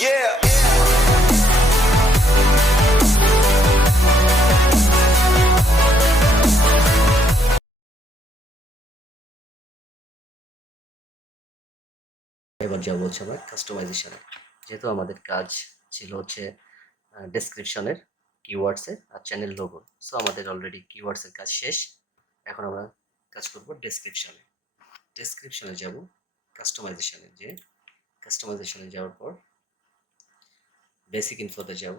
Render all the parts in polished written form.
Yeah. এবার যাবো হচ্ছে আমরা কাস্টমাইজেশনে। যেহেতু আমাদের কাজ ছিল হচ্ছে ডেসক্রিপশনের, কিওয়ার্ডসের আর চ্যানেল লোগো। সো আমাদের অলরেডি কিওয়ার্ডসের কাজ শেষ। এখন আমরা কাজ করব ডেসক্রিপশনে। ডেসক্রিপশনে যাব, কাস্টমাইজেশনে কাস্টমাইজেশনে যাওয়ার পর বেসিক ইনফোতে যাব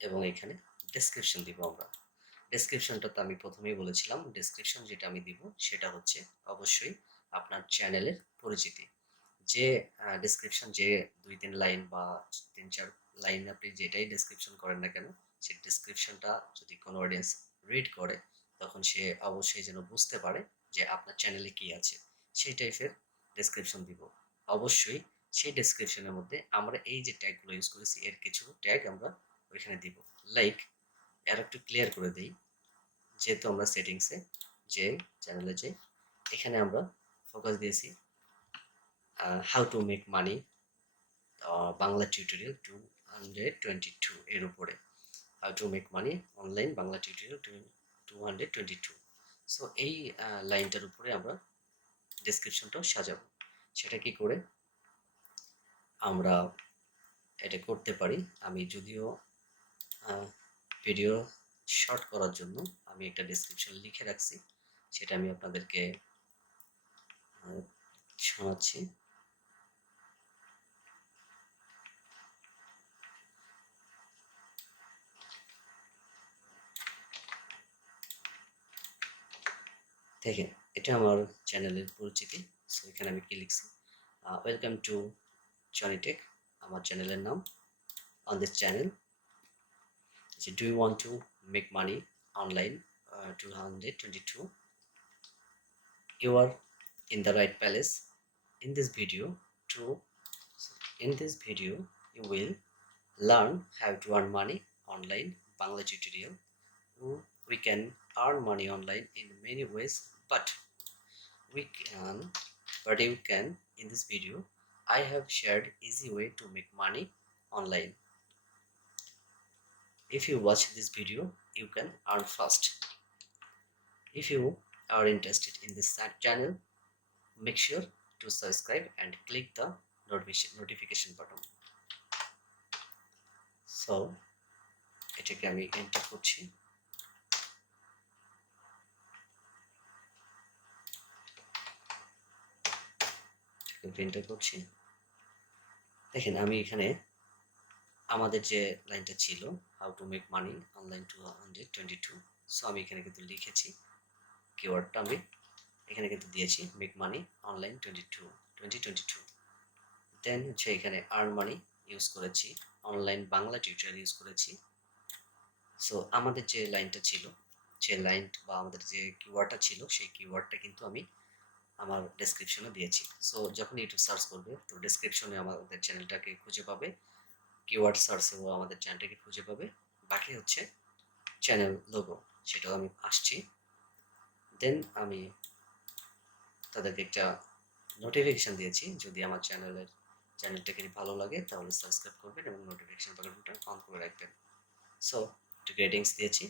এবং এখানে ডেসক্রিপশন দিব আমরা। ডেসক্রিপশনটা তো আমি প্রথমেই বলেছিলাম, ডেসক্রিপশন যেটা আমি দিব সেটা হচ্ছে অবশ্যই আপনার চ্যানেলের পরিচিতি। যে ডেসক্রিপশন যে 2-3 লাইন বা 3-4 লাইন আপনি যেটাই ডেসক্রিপশন করেন না কেন, সেই ডেসক্রিপশনটা যদি কোনো অডিয়েন্স রিড করে তখন সে অবশ্যই যেন বুঝতে পারে যে আপনার চ্যানেলে কি আছে, সেই টাইপের ডেসক্রিপশন দিব। অবশ্যই সেই ডেসক্রিপশনের মধ্যে আমরা এই যে ট্যাগগুলো ইউজ করেছি এর কিছু ট্যাগ আমরা ওইখানে দিব। লাইক, আর একটু ক্লিয়ার করে দেই, যেহেতু আমরা সেটিংসে যে চ্যানেলে যে এখানে আমরা ফোকাস দিয়েছি how to make money Bangla tutorial 222 এর উপরে। How to make money online Bangla tutorial 222। So এই লাইনটার উপরে আমরা ডেসক্রিপশনটাও সাজাবো। সেটা কি করে আমরা এটা করতে পারি, আমি যদিও ভিডিও শর্ট করার জন্য আমি একটা ডেসক্রিপশন লিখে রাখছি, সেটা আমি আপনাদেরকে শোনাচ্ছি। দেখেন, এটা আমার চ্যানেলের পরিচিতি। সো এখানে আমি কি লিখছি, ওয়েলকাম টু জনিটেক, আমার চ্যানেলের নাম। On this channel, do you want to make money online 222, you are in the right place. In this video to in this video you will learn how to earn money online Bangla tutorial. We can earn money online in many ways, but you can in this video I have shared easy way to make money online. If you watch this video you can earn fast. If you are interested in this channel, make sure to subscribe and click the notification button. So এটাকে আমি enter করছি। Enter করছি। দেখেন, আমি এখানে আমাদের যে লাইনটা ছিল how to make money online 222, so আমি এখানে কিন্তু লিখেছি কিওয়ার্ডটা, আমি এখানে কিন্তু দিয়েছি মেক মানি অনলাইন 2022। দেন হচ্ছে এখানে আর্ন মানি ইউজ করেছি, অনলাইন বাংলা টিউটোরিয়াল ইউজ করেছি। সো আমাদের যে লাইনটা ছিল, যে লাইন বা আমাদের যে কিওয়ার্ডটা ছিল, সেই কিওয়ার্ডটা কিন্তু আমি আমার ডেসক্রিপশনে দিয়েছি। সো যখন ইউটিউব সার্চ করবে তো ডেসক্রিপশনে আমাদের চ্যানেলটাকে খুঁজে পাবে, কিওয়ার্ড সার্চেও আমাদের চ্যানেলটাকে খুঁজে পাবে। বাকি হচ্ছে চ্যানেল লোগো, সেটাও আমি আসছি। দেন আমি তাদেরকে একটা নোটিফিকেশান দিয়েছি, যদি আমার চ্যানেলটাকে ভালো লাগে তাহলে সাবস্ক্রাইব করবেন এবং নোটিফিকেশান বাটনটা অন করে রাখবেন। সো একটু গ্রেডিংস দিয়েছি।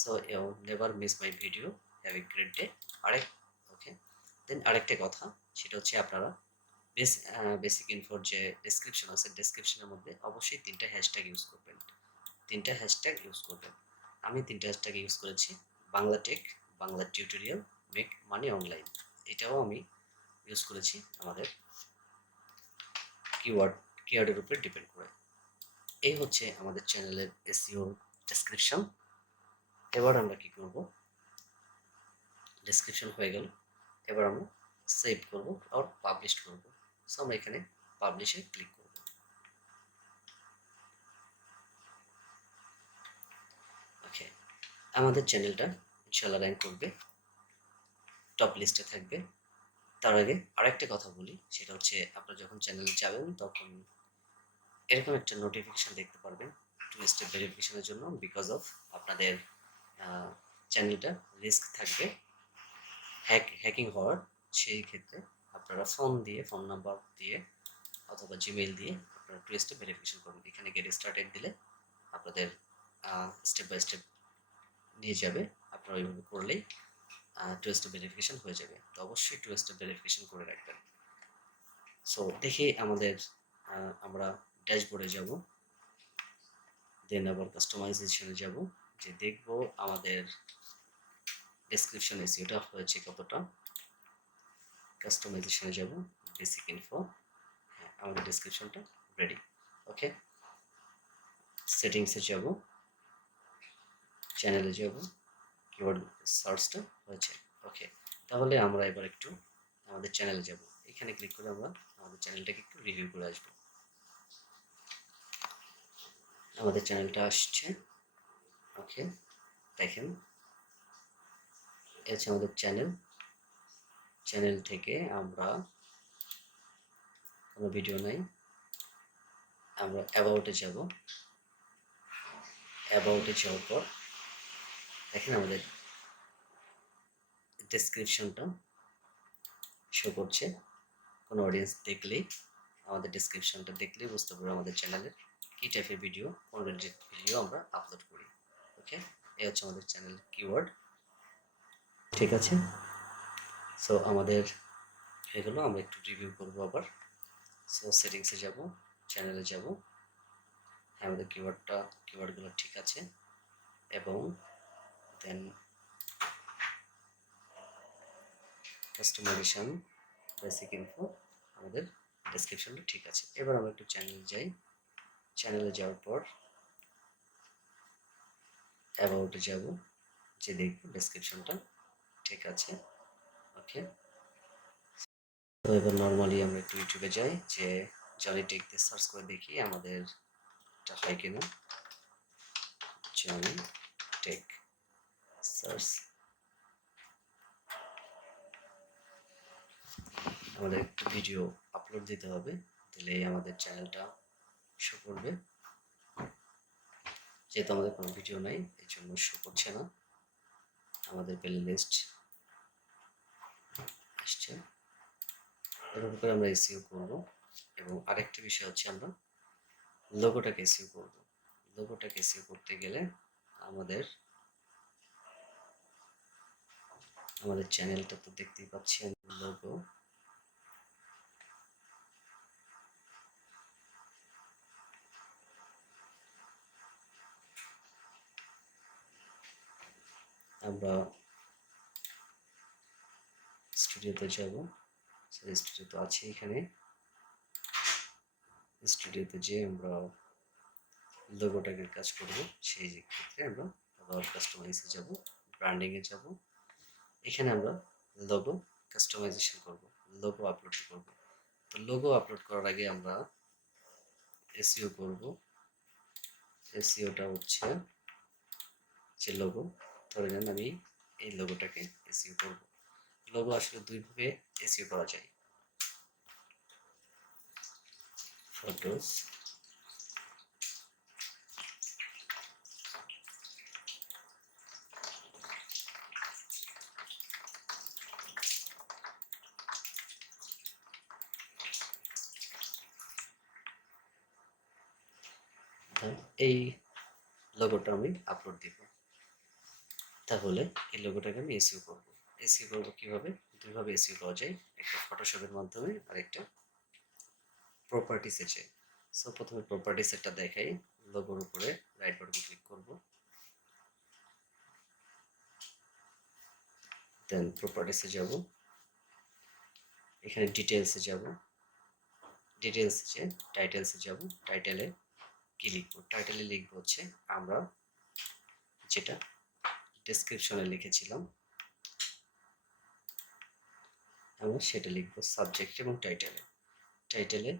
So you never miss my video, have a great day. Okay, then আরেকটা কথা, সেটা হচ্ছে আপনারা বেসিক ইনফোর যে ডেসক্রিপশন আছে, ডেসক্রিপশনের মধ্যে অবশ্যই 3টা হ্যাশট্যাগ ইউজ করবেন। 3টা হ্যাশট্যাগ ইউজ করবেন। আমি 3টা হ্যাশট্যাগ ইউজ করেছি, Bangla tech, Bangla tutorial, make money online. এটাও আমি ইউজ করেছি আমাদের কিওয়ার্ডের উপরে ডিপেন্ড করে। এই হচ্ছে আমাদের চ্যানেলের এসইও ডেসক্রিপশন। এবার আমরা কি করব, ডেসক্রিপশন হয়ে গেল, এবার আমরা সেভ করব আর পাবলিশ করব। সো আমরা এখানে পাবলিশে ক্লিক করব। ওকে, আমাদের চ্যানেলটা ইনশাআল্লাহ র্যাঙ্ক করবে, টপ লিস্টে থাকবে। তার আগে আরেকটা কথা বলি, সেটা হচ্ছে আপনারা যখন চ্যানেলে যাবেন তখন এরকম একটা নোটিফিকেশান দেখতে পারবেন 2 স্টেপ ভেরিফিকেশনের জন্য। বিকজ অফ আপনাদের চ্যানেলটা রিস্ক থাকবে হ্যাকিং হওয়ার। সেই ক্ষেত্রে আপনারা ফোন নাম্বার দিয়ে অথবা জিমেইল দিয়ে আপনারা 2 স্টেপ ভেরিফিকেশন করবেন। এখানে গেট স্টার্টেড দিলে আপনাদের স্টেপ বাই স্টেপ নিয়ে যাবে। আপনারা ওইভাবে করলেই 2 স্টেপ ভেরিফিকেশন হয়ে যাবে। তো অবশ্যই 2 স্টেপ ভেরিফিকেশন করে রাখবেন। সো দেখি আমাদের আমরা ড্যাশবোর্ডে যাব, দেন আবার কাস্টমাইজেশনে যাব, যে দেখব আমাদের ডেসক্রিপশন এসইওটা হয়েছে কতটা। কাস্টমাইজেশনে যাব, বেসিক ইনফো, হ্যাঁ আমাদের ডেসক্রিপশনটা রেডি। ওকে, সেটিংসে যাব, চ্যানেলে যাব, কিওয়ার্ড সার্চটা হয়েছে। ওকে, তাহলে আমরা এবার একটু আমাদের চ্যানেলে যাব। এখানে ক্লিক করে আমরা আমাদের চ্যানেলটাকে একটু রিভিউ করে আসবো। আমাদের চ্যানেলটা আসছে। ওকে, দেখেন এই হচ্ছে আমাদের চ্যানেল। চ্যানেল থেকে আমরা কোনো ভিডিও নাই, আমরা অ্যাবাউটে যাব। অ্যাবাউটে যাওয়ার পর দেখেন আমাদের ডেসক্রিপশনটা শো করছে। কোনো অডিয়েন্স দেখলেই, আমাদের ডেসক্রিপশনটা দেখলেই বুঝতে পারবে আমাদের চ্যানেলের কী টাইপের ভিডিও, কোন রিলেটেড ভিডিও আমরা আপলোড করি। ওকে, এই হচ্ছে আমাদের চ্যানেল কিওয়ার্ড। ঠিক আছে, সো আমাদের এগুলো আমরা একটু রিভিউ করবো আবার। সো সেটিংসে যাব, চ্যানেলে যাব, হ্যাঁ আমাদের কিওয়ার্ডগুলো ঠিক আছে, এবং দেন কাস্টমাইজেশন, বেসিক ইনফো, আমাদের ডেসক্রিপশনটা ঠিক আছে। এবার আমরা একটু চ্যানেলে যাই। চ্যানেলে যাওয়ার পর অ্যাবাউটে যাব, যে দেখব ডেসক্রিপশনটা ঠিক আছে। ওকে, তো এবার নর্মালি আমরা একটু ইউটিউবে যাই, যে জনি টেক দিয়ে সার্চ করে দেখি আমাদের হয় কিনা। জনি টেক সার্চ, আমাদের একটু ভিডিও আপলোড দিতে হবে, দিলেই আমাদের চ্যানেলটা শো করবে। যেহেতু আমাদের কোনো ভিডিও নাই এই জন্য শো করছে না। আমাদের প্লে লিস্ট আসছে, এভাবে করে আমরা এসইও করব। এবং আরেকটা বিষয় হচ্ছে আমরা লোগোটাকে এসইও করব। লোগোটাকে এসইও করতে গেলে আমাদের চ্যানেলটা তো দেখতেই পাচ্ছেন লোগো। আমরা স্টুডিওতে যাব, স্টুডিও তো আছে এখানে। স্টুডিওতে যেয়ে আমরা লোগোটাকে কাজ করব। সেই ক্ষেত্রে আমরা আবার কাস্টমাইজে যাব, ব্র্যান্ডিংয়ে যাব। এখানে আমরা লোগো কাস্টমাইজেশন করব, লোগো আপলোড করব। তো লোগো আপলোড করার আগে আমরা এসইও করব। এসইওটা হচ্ছে যে লোগো, ধরে নেন আমি এই লোগোটাকে এসইও করব। লোগো আসলে দুইভাবে এসইও করা যায়, ফটোস, এই লোগোটা আমি আপলোড দিব। তাহলে এই লোগোটাকে আমি এসইও করব। এসইও করব কিভাবে? দুইভাবে এসইও করা যায়, একটা ফটোশপের মাধ্যমে আর একটা প্রপার্টিসে যাই। সো প্রথমে প্রপার্টিসেরটা দেখাই। লোগোর উপরে রাইট বাটন ক্লিক করব, দেন প্রপার্টিসে যাব, এখানে ডিটেলসে যাব, ডিটেলসে যে টাইটেলসে যাব, টাইটেলে কি লিখবো? টাইটেলে লিখবো হচ্ছে আমরা যেটা ডেসক্রিপশনে লিখেছিলাম, আমরা সেটা লিখবো সাবজেক্ট এবং টাইটেলে। টাইটেলে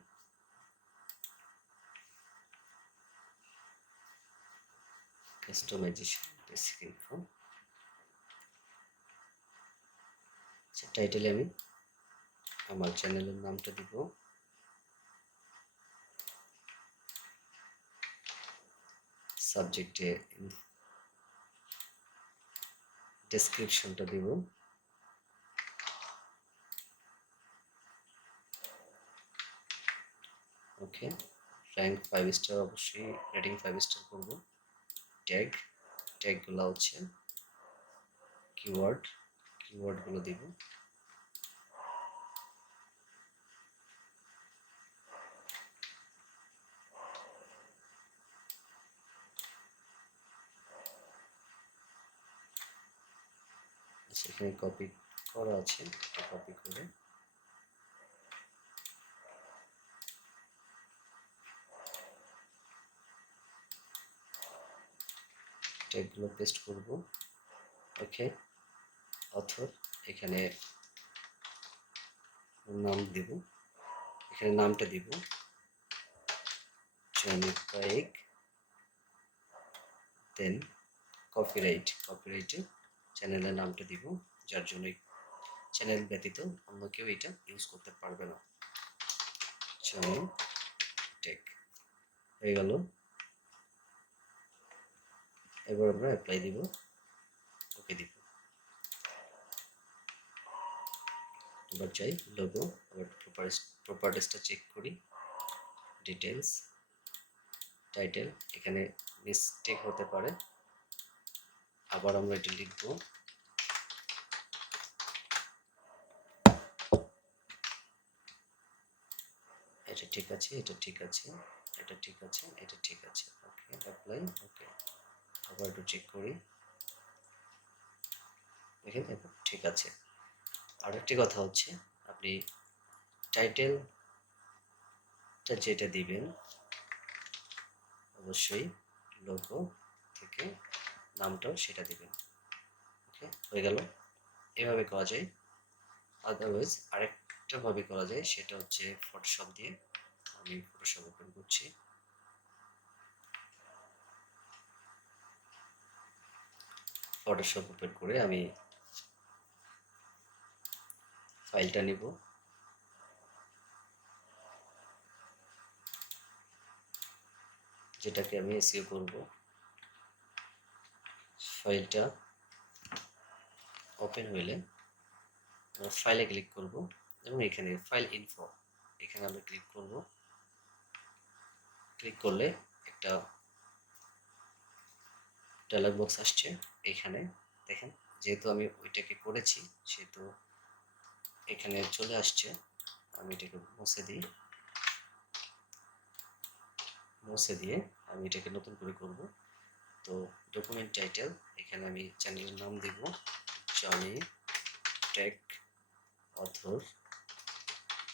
কাস্টমাইজেশন, বেসিক ইনফো। আচ্ছা, টাইটেলে আমি আমার চ্যানেলের নামটা দিব, সাবজেক্টে ডেসক্রিপশনটা দিব, ওকে। র্যাঙ্ক 5 স্টার, অবশ্যই রেটিং 5 স্টার করব। ট্যাগগুলো হচ্ছে কিওয়ার্ডগুলো দিব। সেখানে কপি করা আছে, এটা কপি করে ট্যাগগুলো পেস্ট করব। ওকে, অথর এখানে নাম দিব, এখানে নামটা দিব জনিক বাইক। দেন কপিরাইটে চ্যানেলের নামটা দিব, যার জন্য চ্যানেল ব্যতীত অন্য কেউ এটা ইউজ করতে পারবে না। চ্যানেল টেক হয়ে গেল। এবার আমরা অ্যাপ্লাই দিব, ওকে দিব। এবার চাই লোগো, আবার প্রপার্টিসটা চেক করি। ডিটেলস, টাইটেল, এখানে মিস্টেক হতে পারে, আবার আমরা এটা লিখব। এটা ঠিক আছে, এটা ঠিক আছে, এটা ঠিক আছে, এটা ঠিক আছে। ওকে, অ্যাপ্লাই। ওকে, আবার একটু চেক করি, দেখেন ঠিক আছে। আর একটি কথা হচ্ছে, আপনি টাইটেলটা যেটা দিবেন অবশ্যই লোগো থেকে নামটাও সেটা দিবেন। ওকে, হয়ে গেল। এভাবে করা যায়। আদারওয়াইজ আরেকটা ভাবে করা যায়, সেটা হচ্ছে ফটোশপ দিয়ে। আমি ফটোশপ ওপেন করছি। ফটোশপ ওপেন করে আমি ফাইলটা নিব, যেটাকে আমি এসইও করব। ফাইলটা ওপেন হইলে ফাইলে ক্লিক করব এবং এখানে ফাইল ইনফো, এখানে আমরা ক্লিক করব। ক্লিক করলে একটা ডায়লগ বক্স আসছে। এখানে দেখেন, যেহেতু আমি ওইটাকে করেছি সেহেতু এখানে চলে আসছে। আমি এটাকে মুছে দিয়ে আমি এটাকে নতুন করে করব। তো ডকুমেন্ট টাইটেল, এখানে আমি চ্যানেলের নাম দিব Johnny Tech, author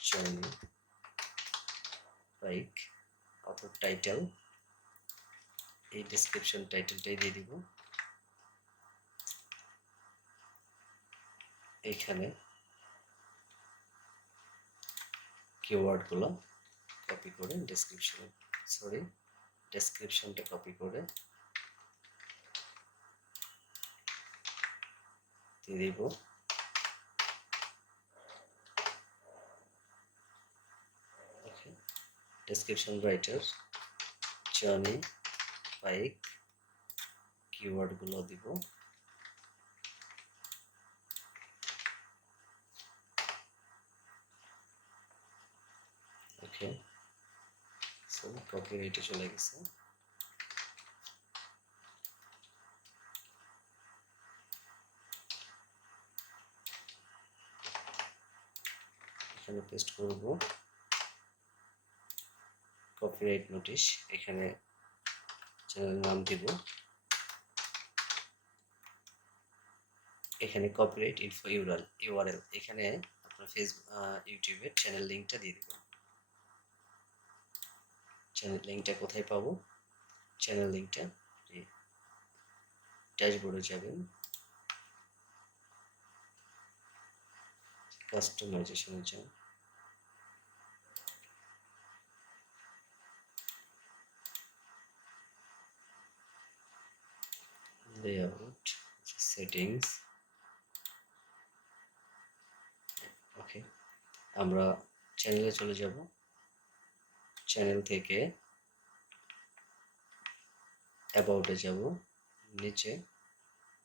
Johnny bike, author title, এই ডেসক্রিপশন টাইটেলটাই দিয়ে দিব। এখানে কিওয়ার্ডগুলো কপি করে ডেসক্রিপশনটা কপি করে দিয়ে দিব। ওকে, ডেসক্রিপশন রাইটার জনি বাইক, কিওয়ার্ডগুলো দিব। ওকে, সো কপিরাইটে চলে গেছে। এখানে পেস্ট করব কপিরাইট নোটিশ, এখানে চ্যানেল নাম দিব। এখানে কপিরাইট ইনফো ইউআরএল, এখানে আপনার ফেসবুক ইউটিউবের চ্যানেল লিঙ্কটা দিয়ে দিব। চ্যানেল লিঙ্কটা কোথায় পাবো? চ্যানেল লিঙ্কটা ড্যাশবোর্ডে যাবেন, কাস্টমাইজেশনে যান, লেআউট, সেটিংস। ওকে, আমরা চ্যানেলে চলে যাব। চ্যানেল থেকে অ্যাবাউটে যাব, নিচে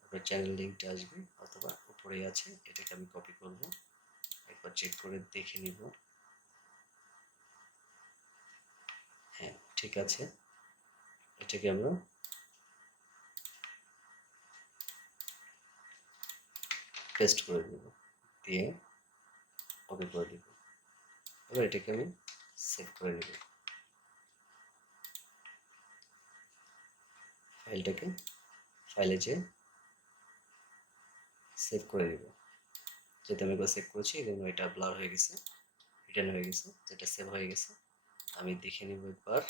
আপনার চ্যানেল লিঙ্কটা আসবে অথবা উপরে আছে, এটাকে আমি কপি করব। একবার চেক করে দেখে নিব। হ্যাঁ, ঠিক আছে, এটাকে আমরা পেস্ট করে দেব, দিয়ে ওকে করে দেব। এবার এটাকে আমি সেভ করে নেব। ফাইলটাকে ফাইলে যেয়ে সেভ করে নেব। যেহেতু আমি একবার সেভ করেছি এই জন্য এটা ব্লার হয়ে গেছে, রিটার্ন হয়ে গেছে, যেটা সেভ হয়ে গেছে। আমি দেখে নেব একবার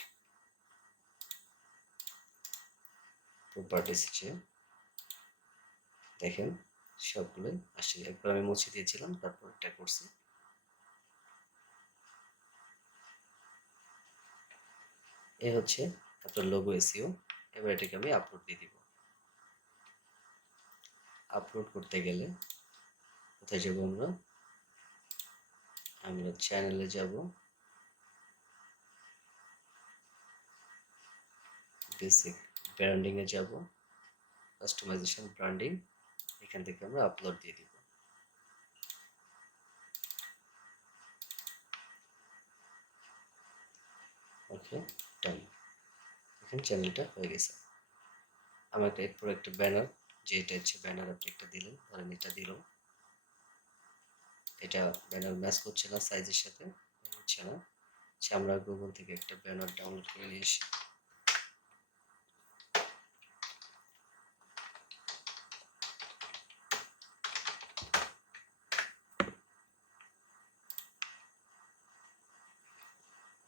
প্রপার্টিস যে, দেখেন সবগুলোই আসছে। একবার আমি মুছে দিয়েছিলাম, তারপর এটা করছি। এই হচ্ছে আপনার লোগো এসইও। এবার এটাকে আমি আপলোড দিয়ে দিব। আপলোড করতে গেলে কোথায় যাব আমরা? আমরা চ্যানেলে যাব, বেসিক ব্র্যান্ডিংয়ে যাব, কাস্টমাইজেশন ব্র্যান্ডিং, এখান থেকে আমরা আপলোড দিয়ে দিব। ওকে, ডান। এখন চ্যানেলটা হয়ে গেছে। আমার এরপর একটা ব্যানার, যেটা হচ্ছে ব্যানার আপনি একটা দিলেন, ধরেন এটা দিলাম, এটা ব্যানার ম্যাচ করছে না সাইজের সাথে, হচ্ছে না। আমরা গুগল থেকে একটা ব্যানার ডাউনলোড করে নিয়ে আসি।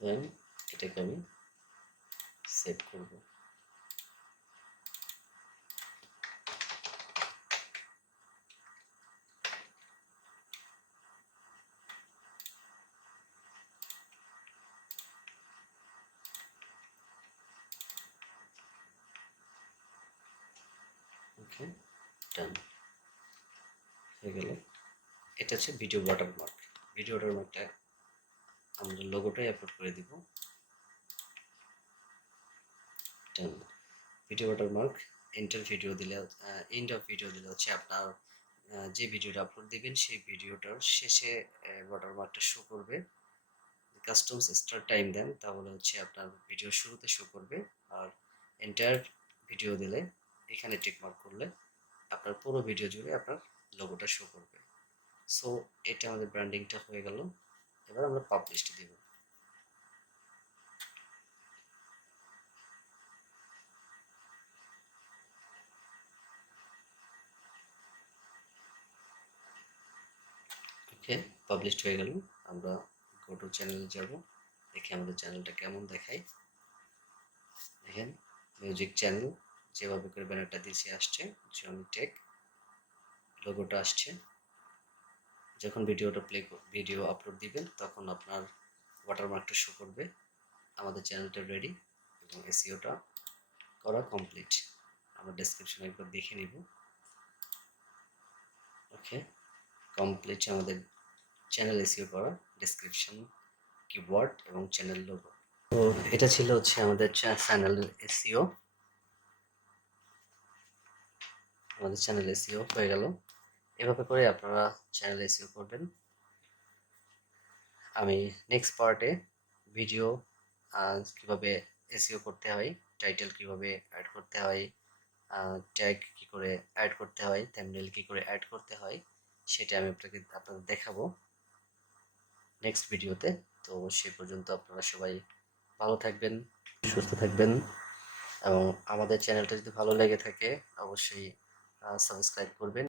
দেন এটাকে আমি সেভ করব। ওকে, ডান হয়ে গেল। এটা হচ্ছে ভিডিও ওয়াটারমার্ক। ভিডিও ওয়াটারমার্কটা আমরা লোগোটাই আপলোড করে দিব। ডান। ভিডিও ওয়াটারমার্ক এন্টার ভিডিও দিলে, এন্ড অফ ভিডিও দিলে হচ্ছে আপনার যে ভিডিওটা আপলোড দিবেন সেই ভিডিওটার শেষে ওয়াটারমার্কটা শো করবে। কাস্টমস স্টার্ট টাইম দেন তাহলে হচ্ছে আপনার ভিডিও শুরুতে শো করবে। আর এন্টার ভিডিও দিলে, এখানে টিকমার্ক করলে আপনার পুরো ভিডিও জুড়ে আপনার লোগোটা শো করবে। সো এটা আমাদের ব্র্যান্ডিংটা হয়ে গেল। এবার আমরা পাবলিশড দেব। ওকে, পাবলিশড হয়ে গেল। আমরা গো টু চ্যানেলে যাব, দেখি আমাদের চ্যানেলটা কেমন দেখায়। দেখেন মিউজিক চ্যানেল, যেভাবে করে ব্যানারটা দিয়েছি আসছে, জমি টেক লোগোটা আসছে। যখন ভিডিও আপলোড দিবেন তখন আপনার ওয়াটারমার্কটা শো করবে। আমাদের চ্যানেলটা রেডি এবং এসইওটা করা কমপ্লিট। আমরা ডেসক্রিপশনে একবার দেখে নিব। ওকে, কমপ্লিট আমাদের চ্যানেল এসইও করা, ডেসক্রিপশন, কিওয়ার্ড এবং চ্যানেল লোগো। তো এটা ছিল হচ্ছে আমাদের চ্যানেল এসইও। আমাদের চ্যানেল এসইও হয়ে গেল। এভাবে করে আপনারা চ্যানেল এসইও করবেন। আমি নেক্সট পার্টে ভিডিও কিভাবে এসইও করতে হয়, টাইটেল কিভাবে অ্যাড করতে হয়, ট্যাগ কি করে অ্যাড করতে হয়, থাম্বনেল কি করে অ্যাড করতে হয়, সেটা আমি আপনাদের দেখাবো নেক্সট ভিডিওতে। তো সে পর্যন্ত আপনারা সবাই ভালো থাকবেন, সুস্থ থাকবেন এবং আমাদের চ্যানেলটা যদি ভালো লেগে থাকে অবশ্যই সাবস্ক্রাইব করবেন।